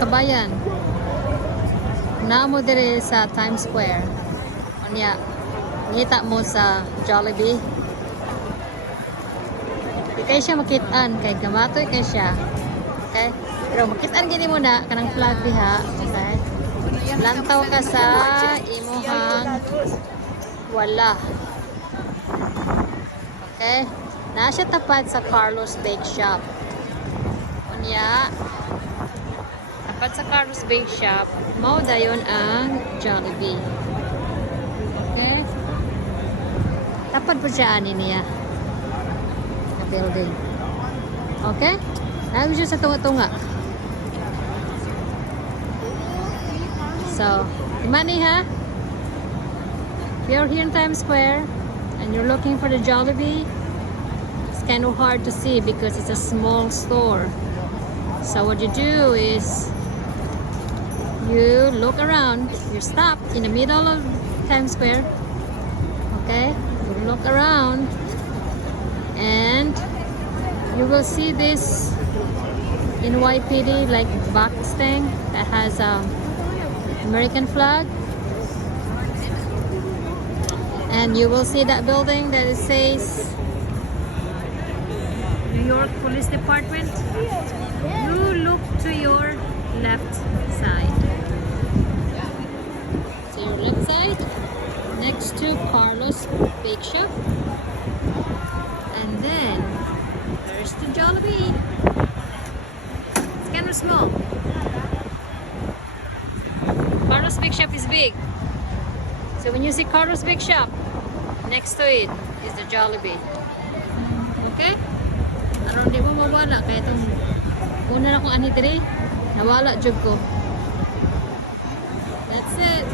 kabayan. Namo dire sa Times Square. Unya, ngita mo sa Jollibee. Di kay siya makitaan kay gamatoy kay siya. Okay? Pero makitaan gini mo na kanang flag diha. Okay? Lantaw ka sa imuhang wala. Okay? Nasa tapat sa Carlos Bake Shop. Unya, tapat sa Carlos Bake Shop, mao dayon ang Jollibee. Okay? Tapat po siya ani niya. Sa building. Okay? Namin siya sa tunga-tunga. So, imani ha? If you're here in Times Square and you're looking for the Jollibee, it's kind of hard to see because it's a small store. So what you do is you look around, you stop in the middle of Times Square, okay? You look around and you will see this NYPD like box thing that has a American flag, and you will see that building that it says New York Police Department. You look to your left side. So your left side next to Carlos Bake Shop, and then there's the Jollibee. It's kind of small. Carlos Bake Shop is big. So when you see Carlos Bake Shop, next to it is the Jollibee. Okay? Aron di mo mawala kaya itong una na kong ani diri, nawala jud ko. That's it.